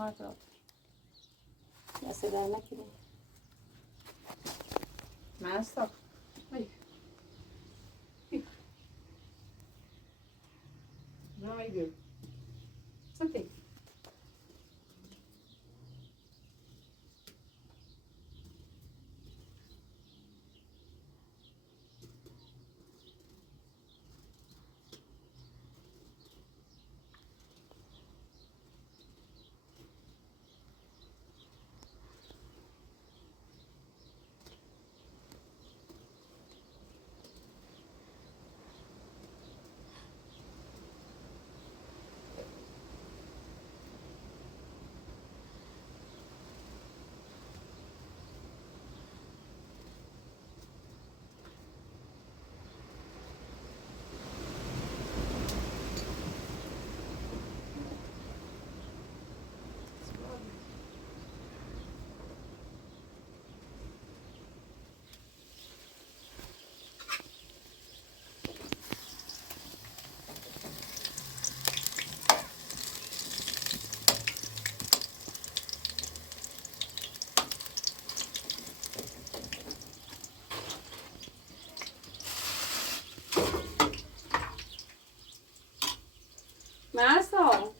heartfelt. دست در نکنه. Master. Very good. Something. Master.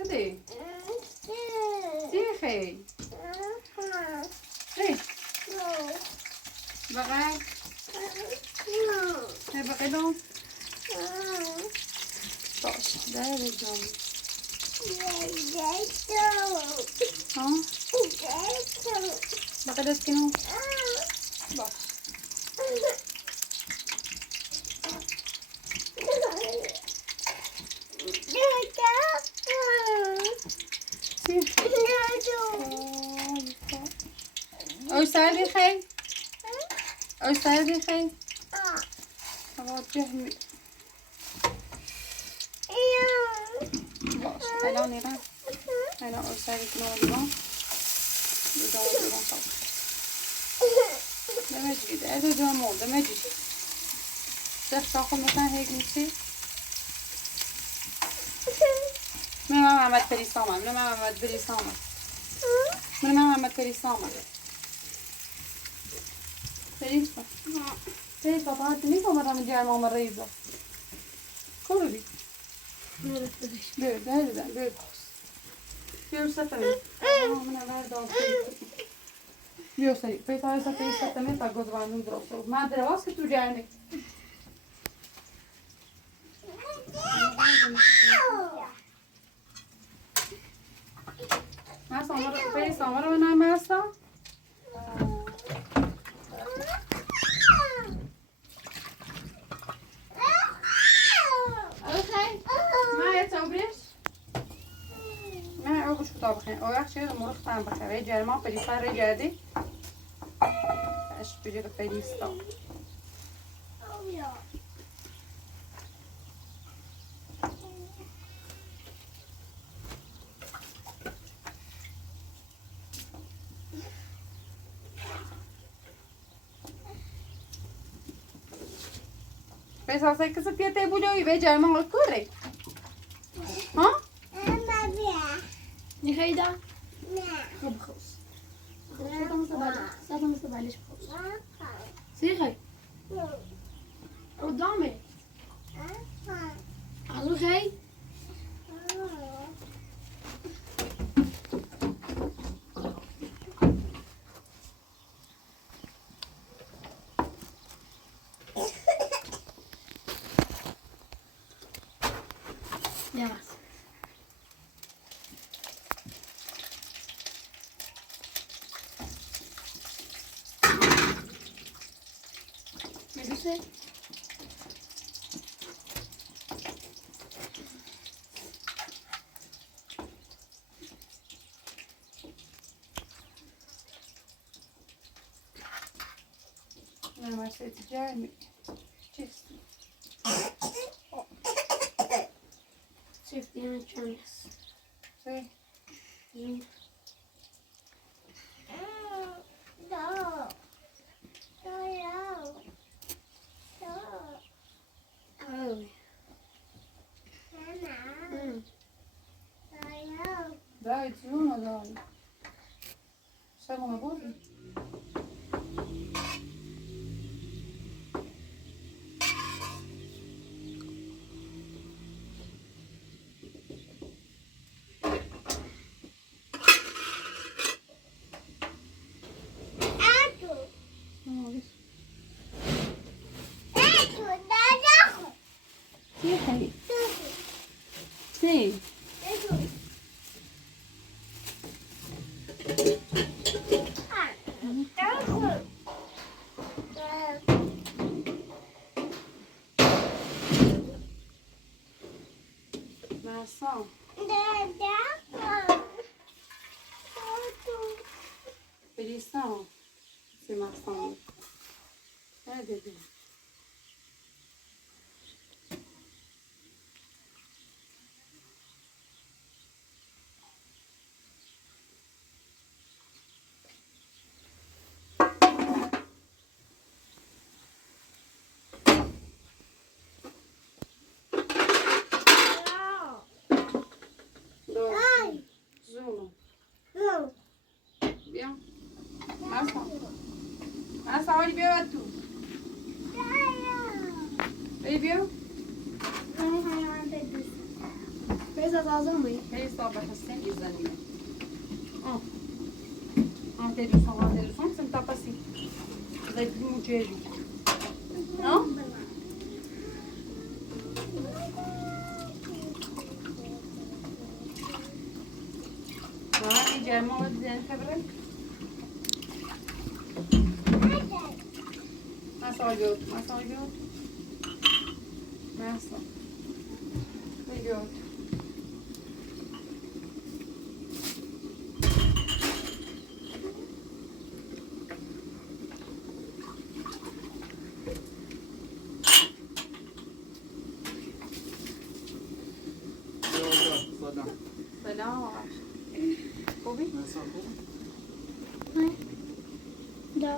صدي سيخي ايه بقى هي بقى لهم باش ده رجال ها بقى ده سكنو باش أو سعدي خي أو سعدي خي جهمي باش أنا نرى أنا أو سعدي كنولي يدور صوت ده ما جديد هذا جامو ده ما جديد شاف تاخذ مثلا هيك نفسي من ماما عملت بري صامة من ماما عملت بري صامة من ماما عملت بري صامة بريسة بريسة طلعت ليه مرة من جاي ماما الريبة كوربي بيرد هذا بيرد بيرد ستمي من هذا بيرد سري بيرد هذا ستمي تاجوز بعدين دراسة ما دراسة تجاني ما صامرة بري صامرة وانا ما صام بخیر امور ختم بخیر جرما پلیسا رجادی اش بجر پلیسا Pensa que se pierde bulho e veja irmão al corre. Hã? نهيدا لا بخوص ساعة مستبعلش بخوص سيخي قدامك. عاوز هي؟ يا بس. میدوسه؟ نه مرسی گرمی چیست؟ شفتی من چند است. سی زون. دای جون رو داری شبونه بودی؟ Sim. Nossa. Perição. Se maçã. É, bebê. Zula. Bien. Masa. Masa, olha bem tu. Baby. بذار لازم می. هي صابة حسين إزانية. تلفون سنتا باسي. زي المجاري. جاي ما ودي خبرك. ما صاجود. سلام. خوبی؟ دا.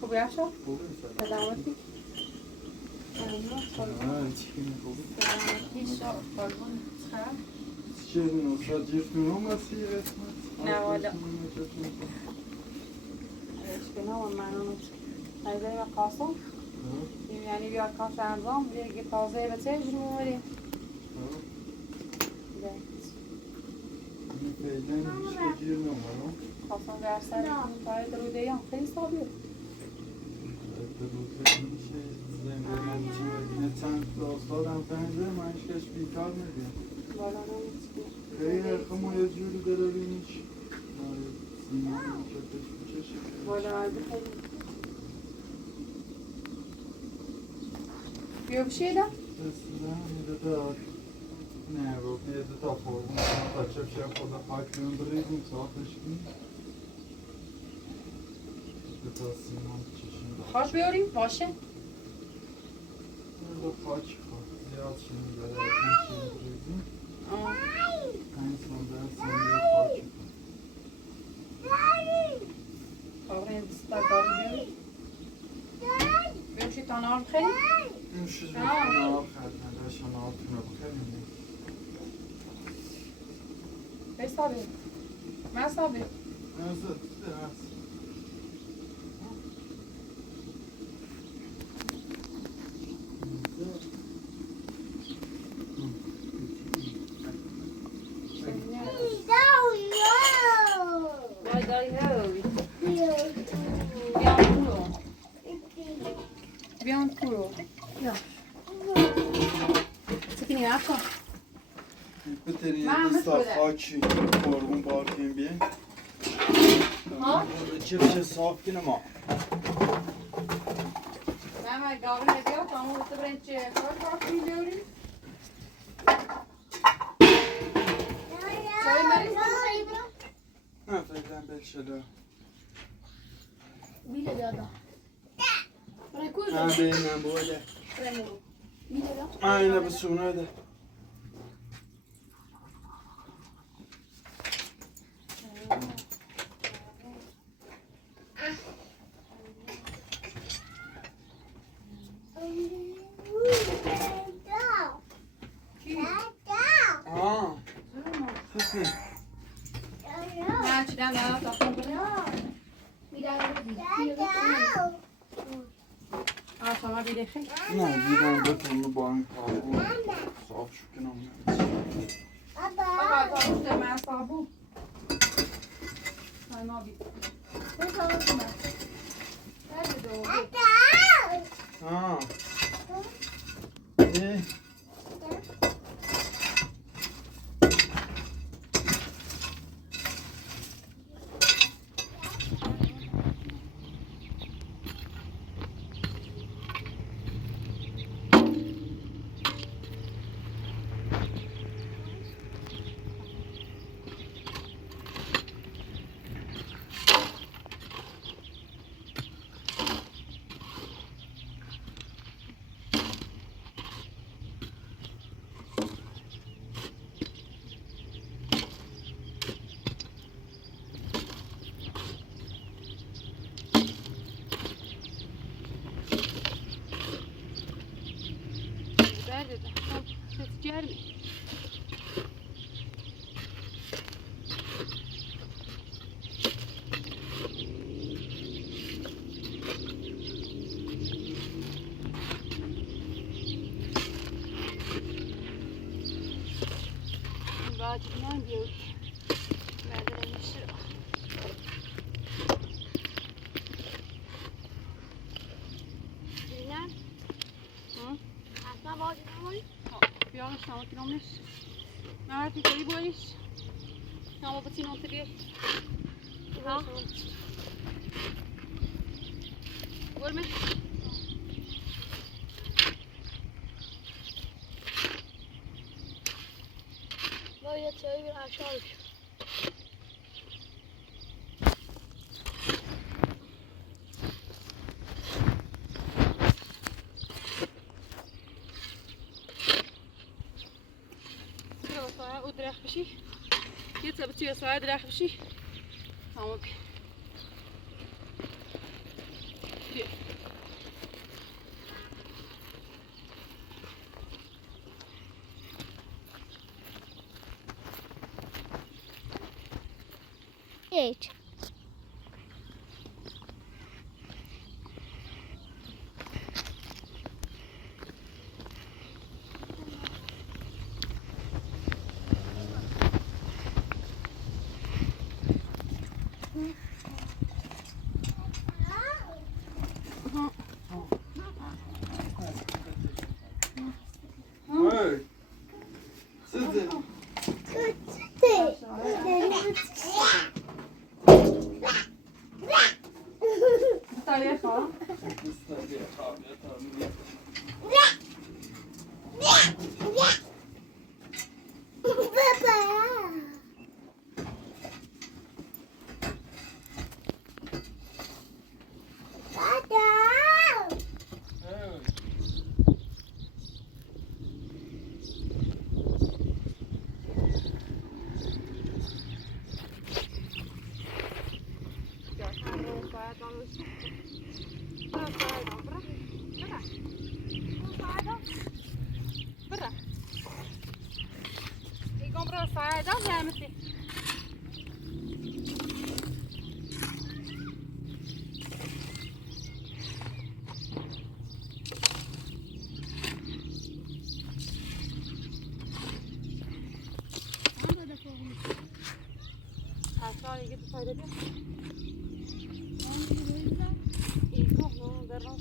خوبی افشار؟ خوبی سلامتی؟ سلامتی شاد قربون خراب؟ چه نوشا جفتونو مسیرت نه والا اشکنا و منانو هایده و قاسم یعنی بیا کاش انزام بیا تازه بچه جنو بری فعلا هیچ گیر نمارم قاسم درسر باید رو دیان خیلی صابیر روزه میشه زمین چه چند استادم فهمیده من هیچکش بیکار میدیم بالا نمیتونی خیلی خمو یه جوری داره بینیش سیمان چطش بچشه بالا عرضه خیلی بیا بشیدم؟ دستم میده داد نه رو بیده تا فرمون تا چپ شب خدا پاک کنم بریدیم ساعتش کنیم تا سیمان چشیم خواهش بیاریم باشه رو پاک خواهد زیاد شنیم داره پنچیم بریدیم 5 ثانیه پاک آقای دستار داری بیاری؟ بیارشی تا نار بخیری؟ این شیز رو نار خردن داشت نار تونه بخیریم حسابی حسابی نزد درست بتری من همه دستا شده. خاکی قربون بارکیم بیه ها؟ چه صاف کنه ما من گاوه نبیا تا همون بسته برین چه کار باقی بیاری؟ چای مریض نه فعلا بل شده Mira dada. نه بینم بوده Mira dada. aynı bu sunu ده آه نه چیدم نه تا خون کنی Mira dada. شما بیده خیلی نه دیدم بکنم با این کارو صاف شو کنم بابا تا روز من صابون ما بیده آه ای Bacımdan diyor. Nereden yeşil. Dinler. Hı? Asla bacım var. Pior são aqui não mexe. Ah, fica aí, bois. Não, vou botar não teria. Ha? Görme. Böyle çayı bir aşağı uç. O draag بشی یه تابه توی ساعت درخت بشی تمام بیا Geç. Hey sizin İtalya falan Sağa gel misin? Afshar git fayda diyor. İyi konu derler.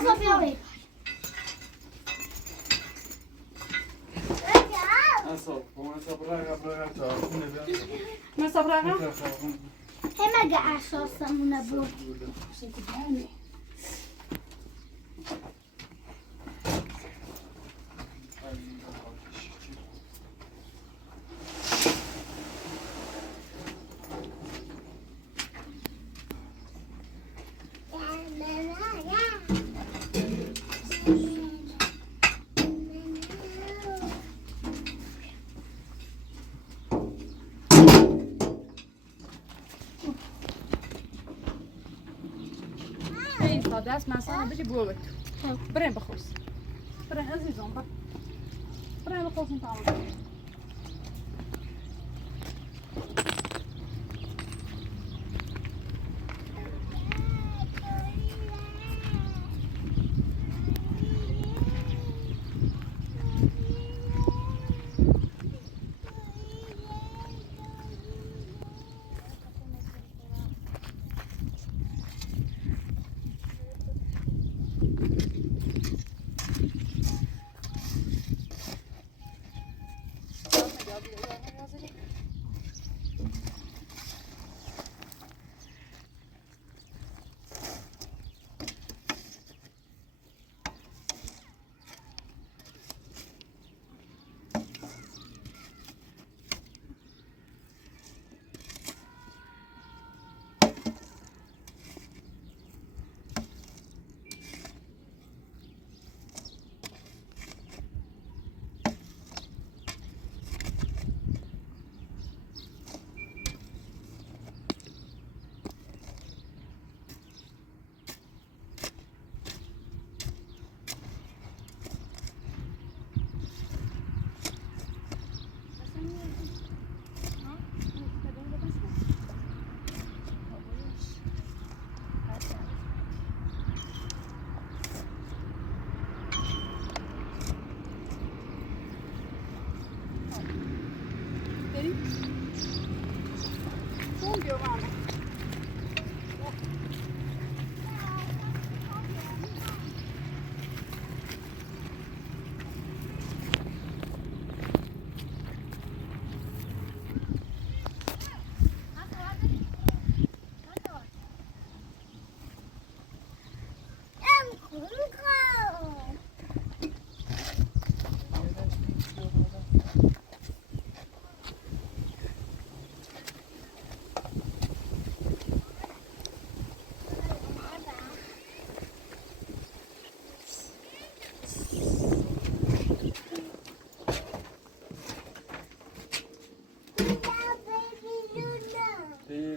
Essa foi a lei. Essa, começa a braga, tá. Começa a braga? É mega a sossa na boca. Você que bem. دست مثلا بجي بقولك برين بخوص برين عزيزهم برين بخوص انت عمرك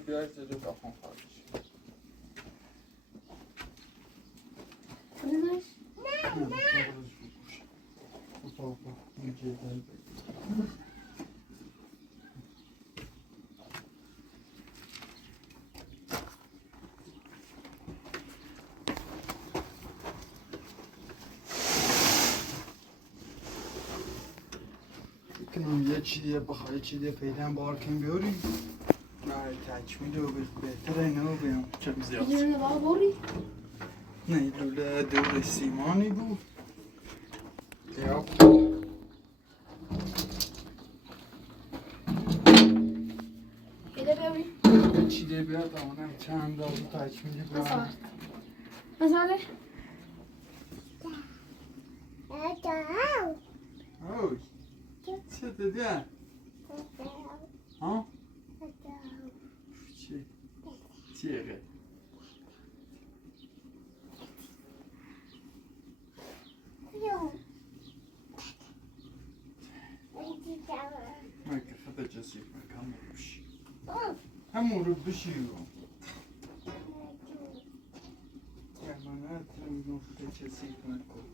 بیایید جلو کافم خواهدش بريناش کنم یه چیزی بخواه یه چیزی پیدا بار کن بیاریم نه تکمیل رو بهتره اینه رو بیم چه زیاد يجينا بقى بوري نه لوله دور سیمانی بود یا Ele veio. چیزی بیاد آمانم چند دار تکمیلی مثلا بیارم مثلا اوی چه دیدن؟ ها؟ چی؟ چیه غیر؟ من که خدا جسیف من همون رو بشی همون رو بشی رو من نفته جسیف من کن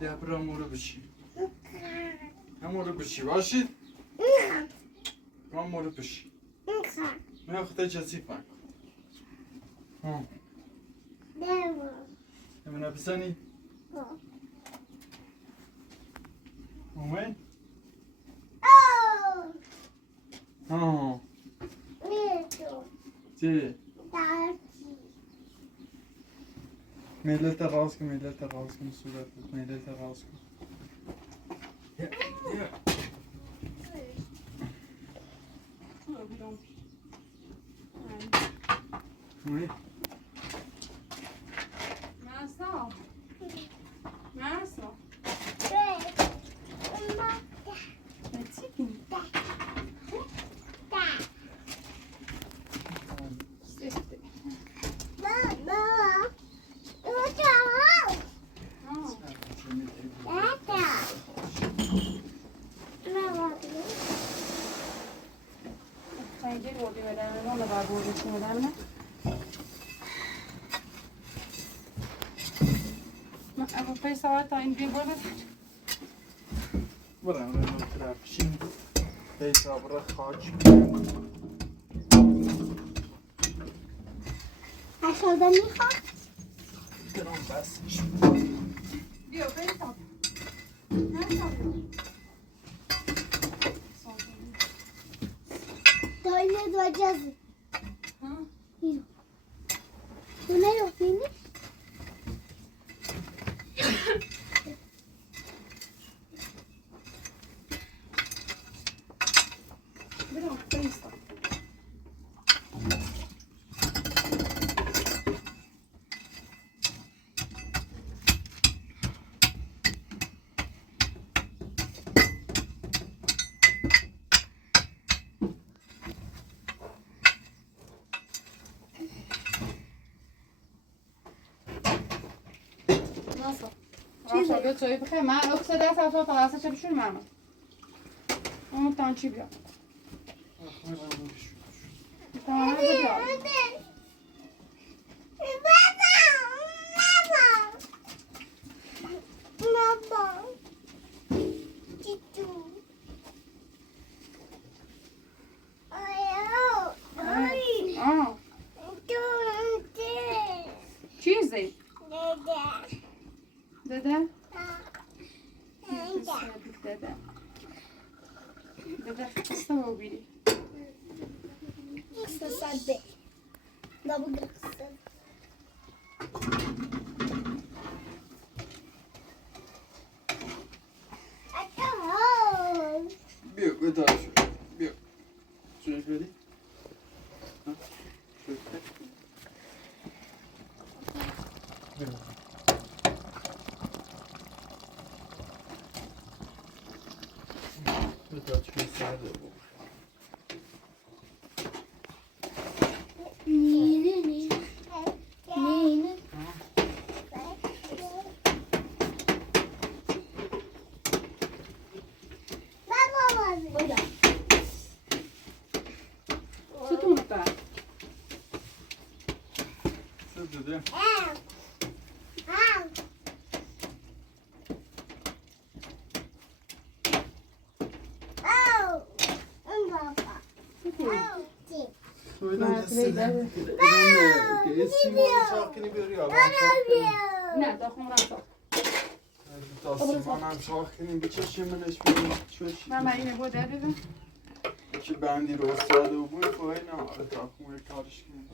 دبرامون رو بشی همون رو بشی باشید همون رو بشی من خدا جسیف من کن همون بزنی اومد آه چه ملت راست کن ملت راست کن صورتت ملت راست کن Oui. Marcel. Marcel. Chicken. Sayıcı oldu öyle. Ne var bu için öyle? اما پای ساعت تا این دیوار بزن برم رو ترپشین پیسا برا خاک اشاده میخواد برام بسش بیا پیسا داینه دو جزی تو نیفتینی؟ برام پیسا Nasıl? Göt soyup bakayım. Ben yoksa ders hafta falansa çalışıyorum ama. Ondan çiğ bir. Tamam hadi ya. Cheesy. Dede. Dede. Dede kısa mı biri? Kısa sadde. Da bu da kısa. بیا بدا شد بیا جوش بدی بیا بدا توی سرده بود Tutun da. Dur dedim. سیمان شاخینی بری آبا نه داخل رفت. سیمان هم شاخینی بچشیم منش بریم چوشی من اینه بود دیدم. که بندی رو استاده و بود خواهی نه آره تا خونه کارش کنیم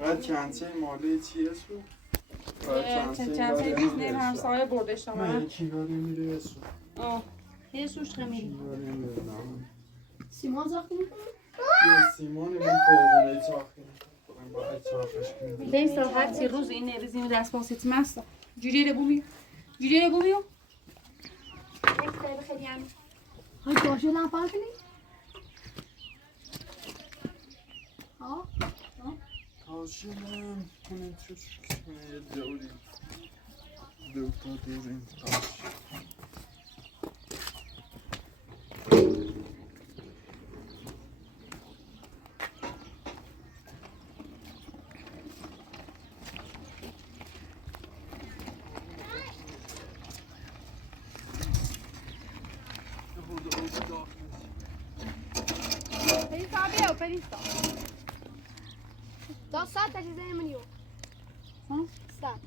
باید چنچه ماله چیه سو؟ چنچه بیز نیم همسایه بردش من تمام. یکی باری میره سو یه سوش خمیری. باری میره سیمان زخمی سیمانی من فرگونه چاخینی باید چاخش کنیم Pensa, hadi se roz in rezin das posit massa. Girere bumiu. Girere bumiu. های باشه نفر کنی؟ ها؟ تاشیلم کنیم چوش کنه یه دوری دوتا دوریم تاش Perista. Da saat dat je ze helemaal niet op. Hm? Staat.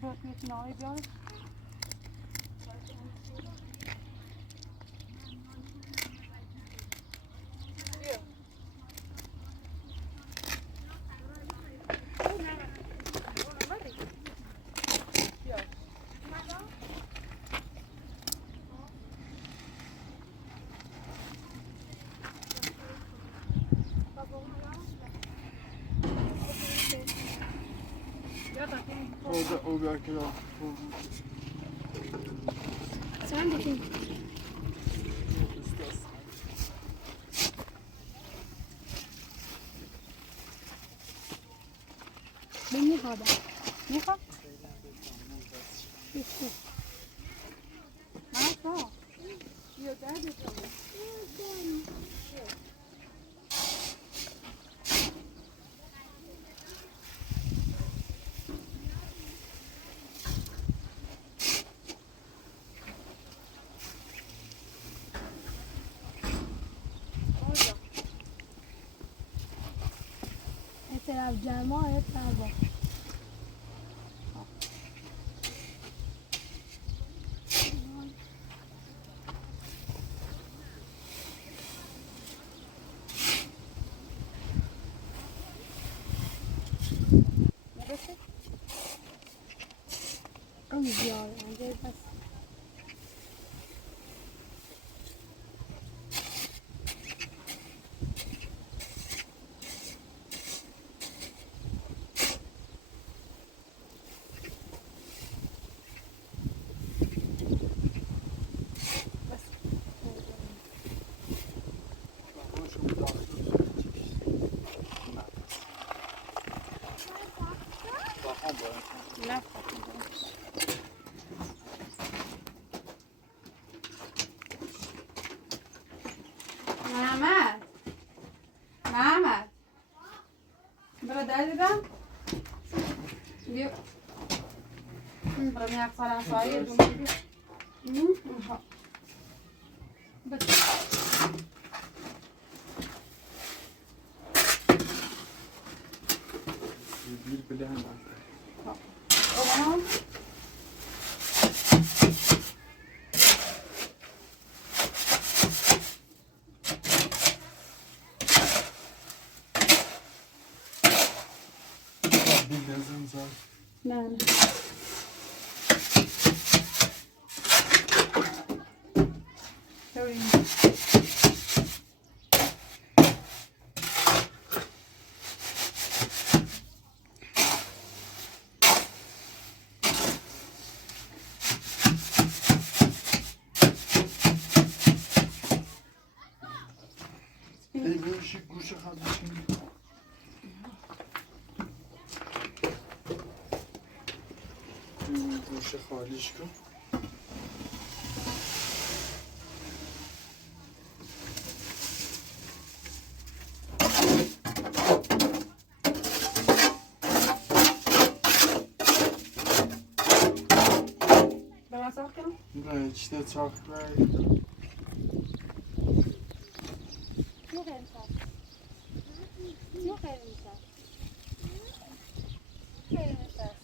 Bırak metin ağayı bir alıp. او belki de Sen de kim? Ben میخوابم. میخوام بیشتر. من تو بیا درد طرف جمع یه طرف نبسه اون زیاده اونجا بس نه محمد محمد برای در دیدم بیا برای میاد سالم سایه دومی بیا bir bilen var. Tamam. Bir yazın zar. Ne? Göreyim. Ey bu işi guşa kardeşim. گوشه خالیش کن به من ساخت کنم؟ نه işte çok Yok elbise. Yok elbise. Elbise.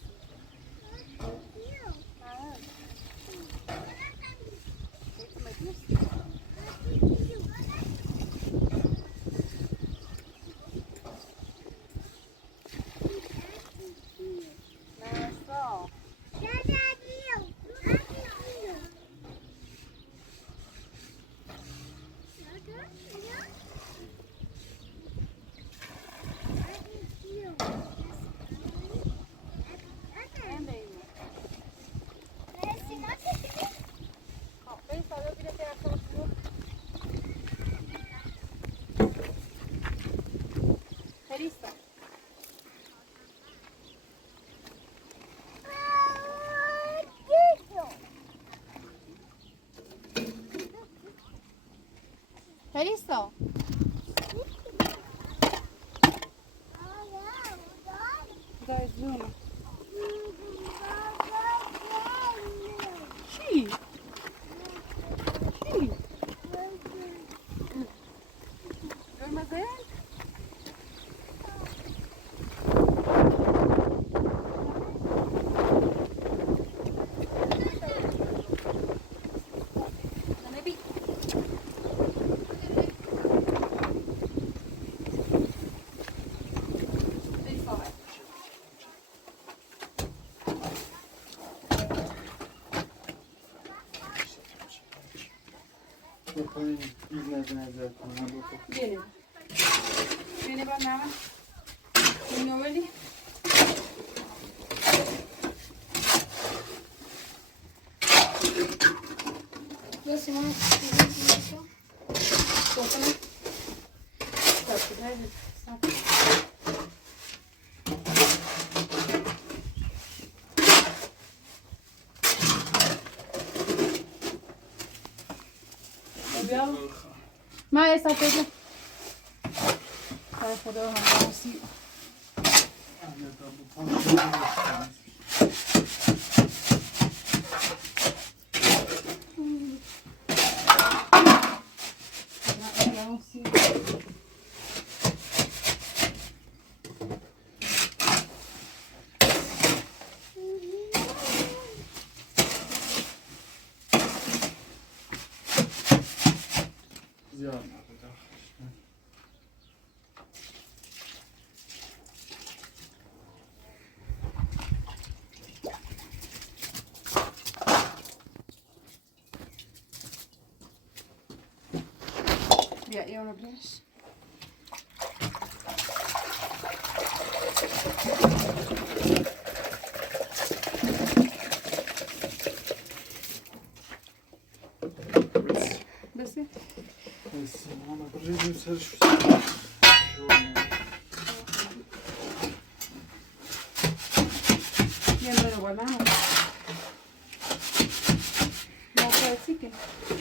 Listo. Dai, zoom. Sì. Sì. Görmedin? بکنیم این نظر کنم بکن Vieni. Vieni banana. Vieni. Nasıl var? Kokunu. Tatlı, hadi. Sap. بیا من حساب بده برای خدا هم برسی زیاد نبود بیا اینو بیارش بسی بسی ماما بریم سرش یه برو بالا موقعیتی که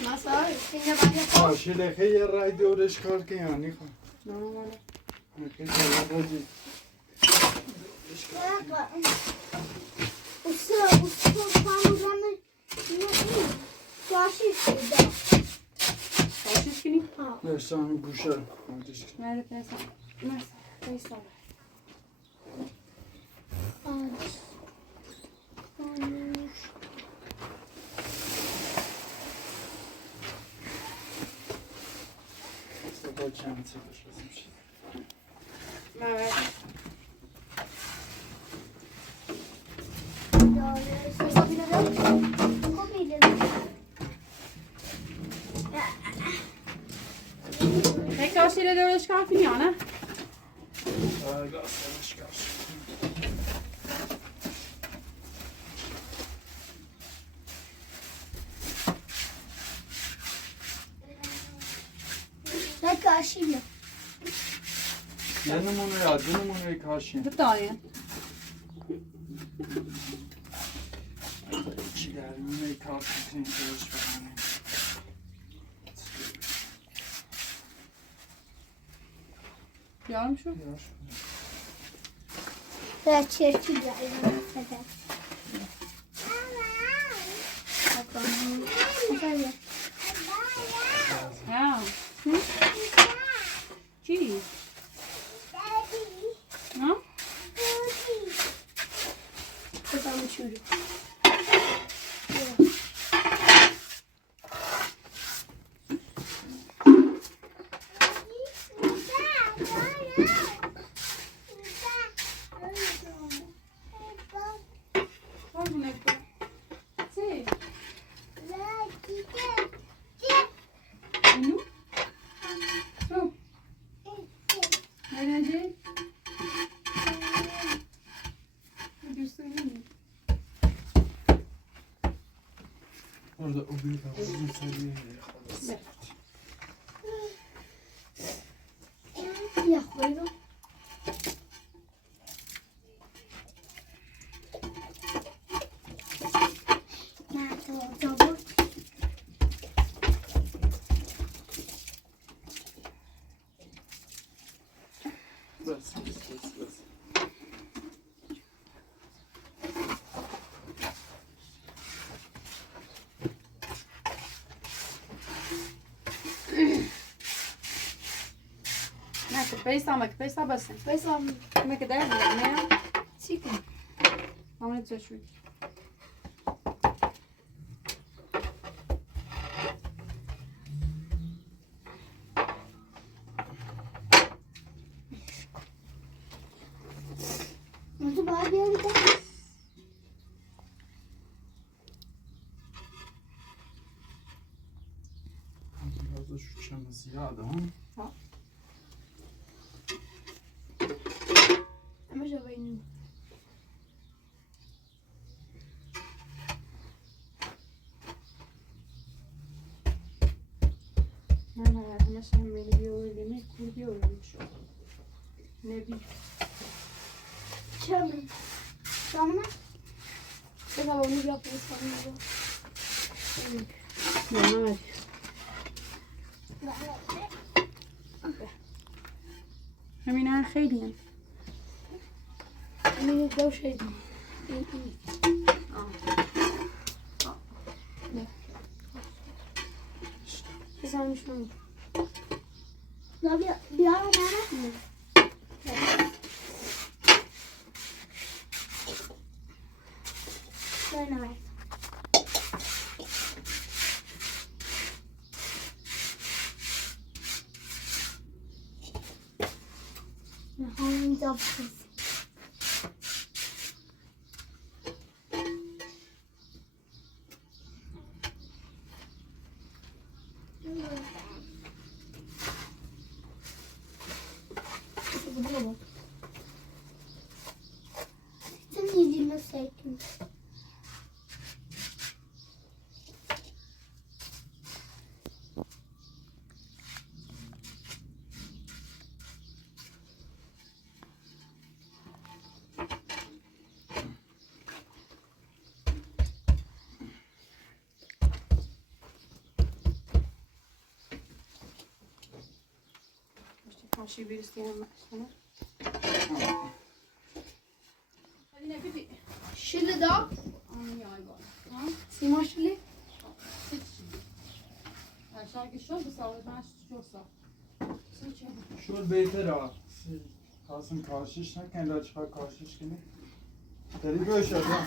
Masal, tinha mais شیلخه یه رای دورش کار که یعنی خود نه والا o seu panorama tu acha isso? خوشش کنی؟ نشته همین گوشه مره پیسا پیسا صدا چند صداش بزن شد مره Só vira comida. یک کاشی دورش کافی نیانه سرش کار Da caixinha. یه نمونه یا دو نمونه کاشی دو تایه چی در نمونه کاشی کنیم سرش بزنیم بیارم شو Da çerçeve. ها چی؟ ها؟ Bakalım şöyle. Var mı ne bu? Şey. Nu? Su. Nerede? Bir söyleyeyim. orada o büyük havuzun seviyeye yakalasın. Ya koydum. بس. نه که پیسا بسن Pessoal, ما که در نه chicken. همه چشوی Muito bom, biraz şu çamı ziyade ha. Ama já vem. نشم منی بیاوردیم کور بیاوردیم شو نبی چرا من؟ شامونه؟ به تمامی یا پریسانی رو نه همین هم خیلی هم همین دو شد این نه بزنم شما نه بیا نه نه همین دو شد Sen yüzüme serkin. Kaşığı bir isteyen sana. Hadi ne bibi? Şöyle daha. Ay var. Sima şöyle. Seç şimdi. Aşağı ki şol bu sağlık ben yoksa. Seç hadi. شور بهتر ها خواستم کاشش نکن راجبا کاشش کنی داری باشد ها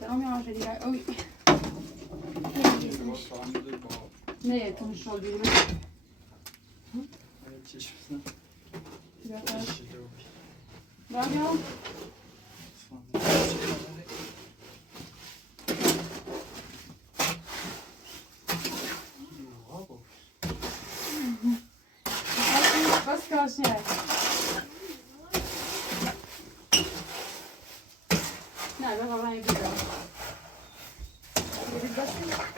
Tamam ya şöyle oy. Ne konuşuyor bilmem. چشم Biraz daha. Var ya. Bas karşıya. Nerede babam yapıyor? Bir basın.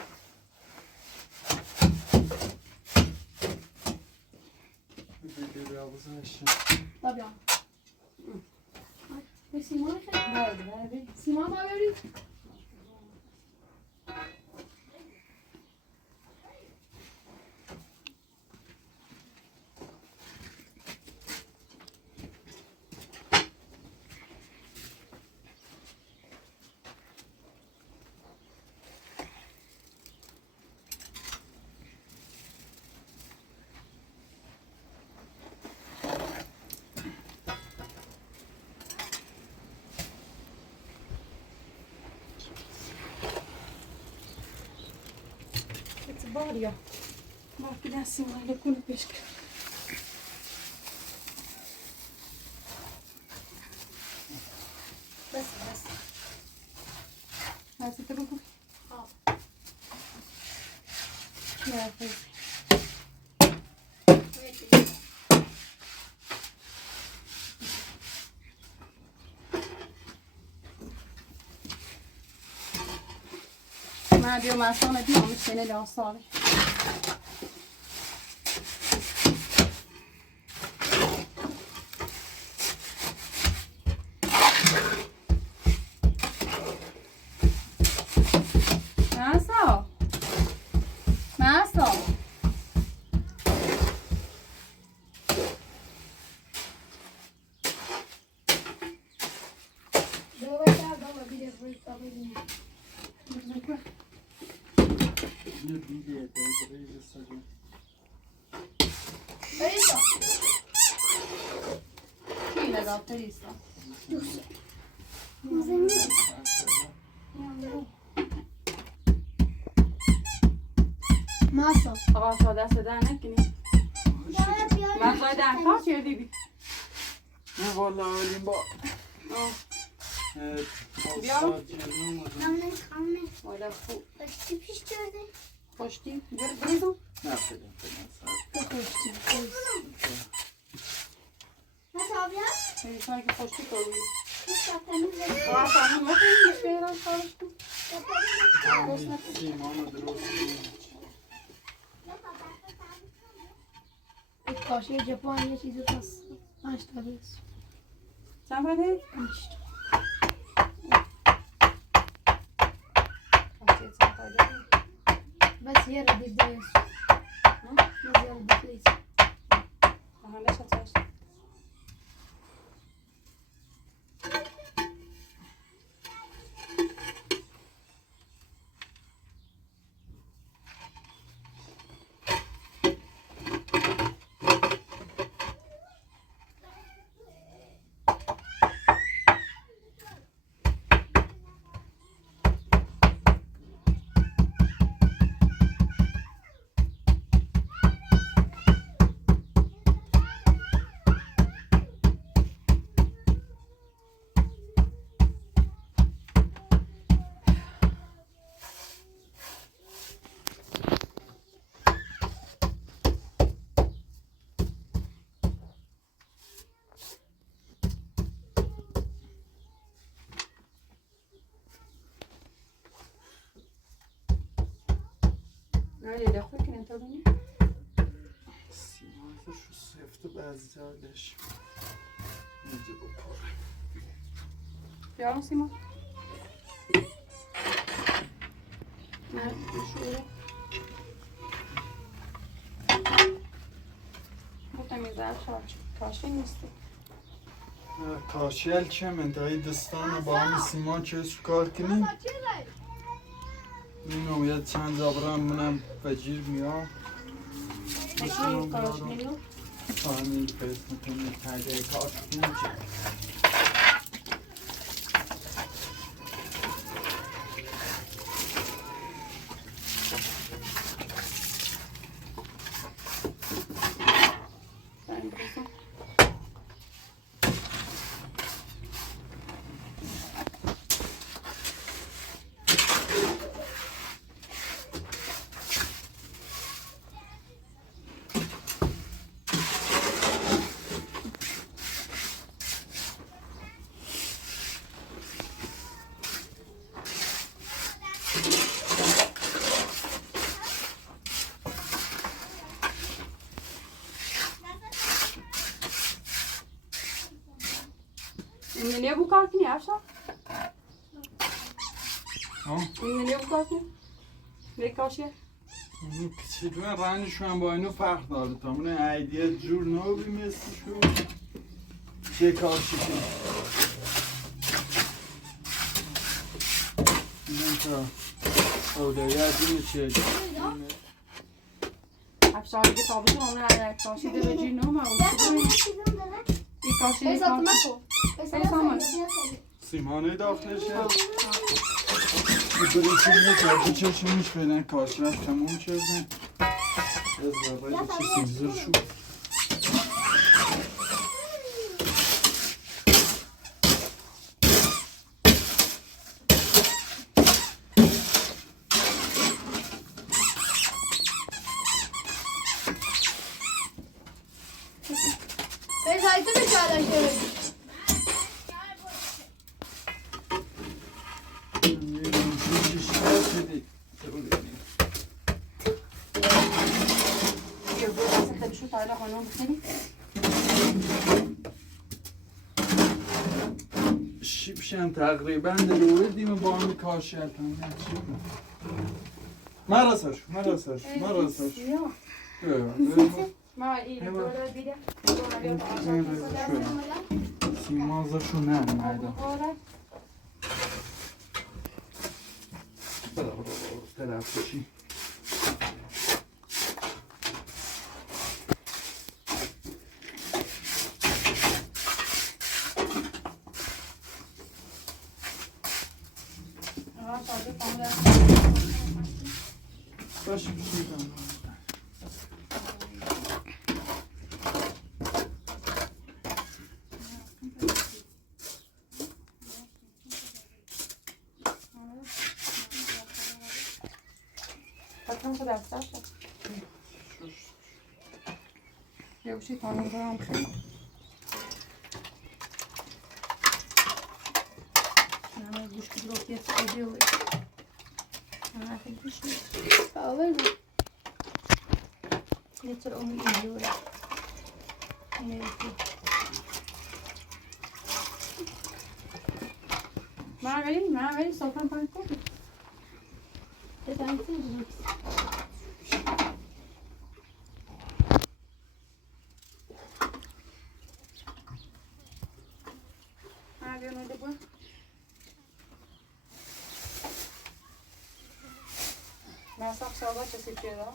Tabii ya. Ve Sima ne? Nerede? Sima mı vereyim? Var ya. Bak bir daha Sima'yla konu peşke. Bas bas. Hadi sitte bakalım. Al. Ne yapayım? من بیام اصلا بیام سنه داستانی. Perisa. Chi l'ha dato Perisa? Masa. آقا تا دست در نکنی من باید در کار کردی بی نه والا اولین با بیا Kamne kamne. والا خوب Başka piştirdi. خوشتی بریزم نه فیلم خوشتی Nasıl abi ya? Perisa که خوشتی کنی Nasıl temizle. آقا فهمون نکنی بیرم کارشتم سیمان رو درست کنید کاشی ژاپن یه چیزی هست 5 تا بس چند پده؟ 5 کاشی چند پده؟ بس یه ردیف دایست بس یه ردیف دایست آها نشه چشت öyle koy ki ne tadını? سیمازه شو سفت و بعضیش اینجا بپره Yavrum Sima. من Şöyle. Bu temiz Afshar. Kaşın misin? کاشی الچم انتهای دستان با هم سیمان چه سو کار کنیم اینو یه چند زبرم منم بجیر میام Peki kaşın yok. همین قسمت کنیم تگه کاش کنیم چه Ben biliyorsun. Niye bu kalkın ya Afshar? ها؟ Niye bu kalkın? Ne kaşı? اونو کچیدون رنجشو هم با اینو فرق داره تا من ایدیه جور نوبی مثلشو چه کاشی کنیم اینم تا اولویت اینه چه Afshar دیگه تابوتون اون رو کاشی ده بجیر نام این کاشی بس اتمکو بس سیمانه داخلشه بریم یه جاده چشمش فعلا کاشیش تموم شده از باید چی سیزر شو بس هایتو بچاله شده یه بود از خیلیشو تایلا خانم بخیری شیبشن تقریبا دلوردیم با هم کاشی مراسش ما این دوره بیده سیمازشو نه مردم طرفشی باشه بشیدم Bakın bu dersler. Yok şey tanıyorum şey. Yani bu şu blok ediyor. Yani bir şey. Alır mı? Yeter onu ediyor. ما عملي سلطان بانكو. ما صح شغلات تصير كذا.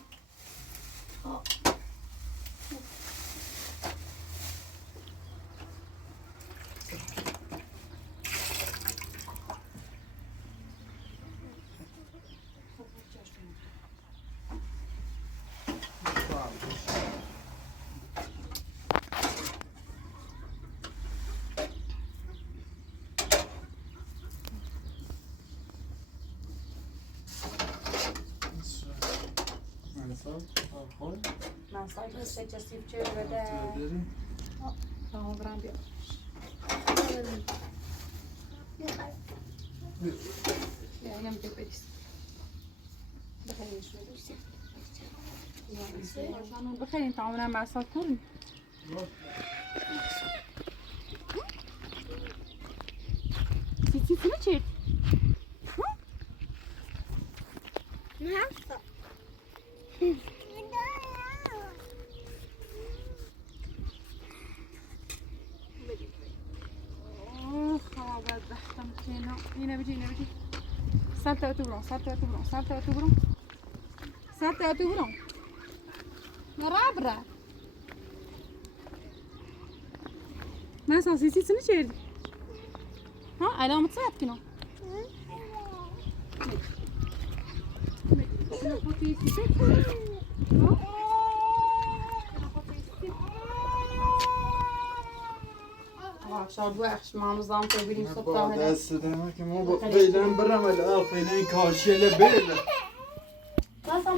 ما صاير هسه تصير كذا. تمام برام بيا. يا يوم تبيس. بخلي شوي. بخلي انت عمرنا مع ساكوري. تيجي تمشي. نعرف. خرابات زحمتينا. هنا بيجي سالتة وتبرم. مرابرة. ما ساسيسي سنشير. ها علامة صعب كنا. Afshar bu akşam zamta bilim sokta hele. دست دمه که ما فعلا برم الان فعلا این کاشیله بله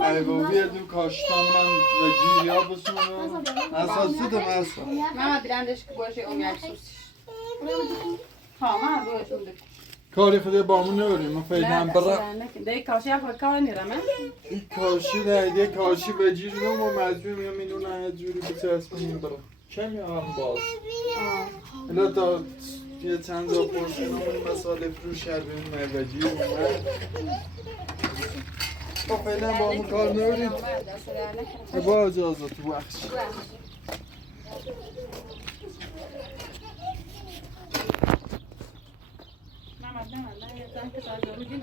ای با بیادیم کاشتانم و جیریا بسونم اساسی دم اسا ما بیلندش که باشه امیاد سوسیش. ها ما باشه اونده. کاری خودی با من نوریم ما فعلا برم ده کاشی اول کار نیرم. این کاشی نه کاشی و جیریا ما مجبور میام اینو نه جوری بچسبونیم برم کمی هم باز الا تا یه چند تا پرسیدم مسائل فروش کردیم مروجی اومد تا فعلا با همون کار نورید با اجازه تو بخش محمد نه یه زن که تازه بودی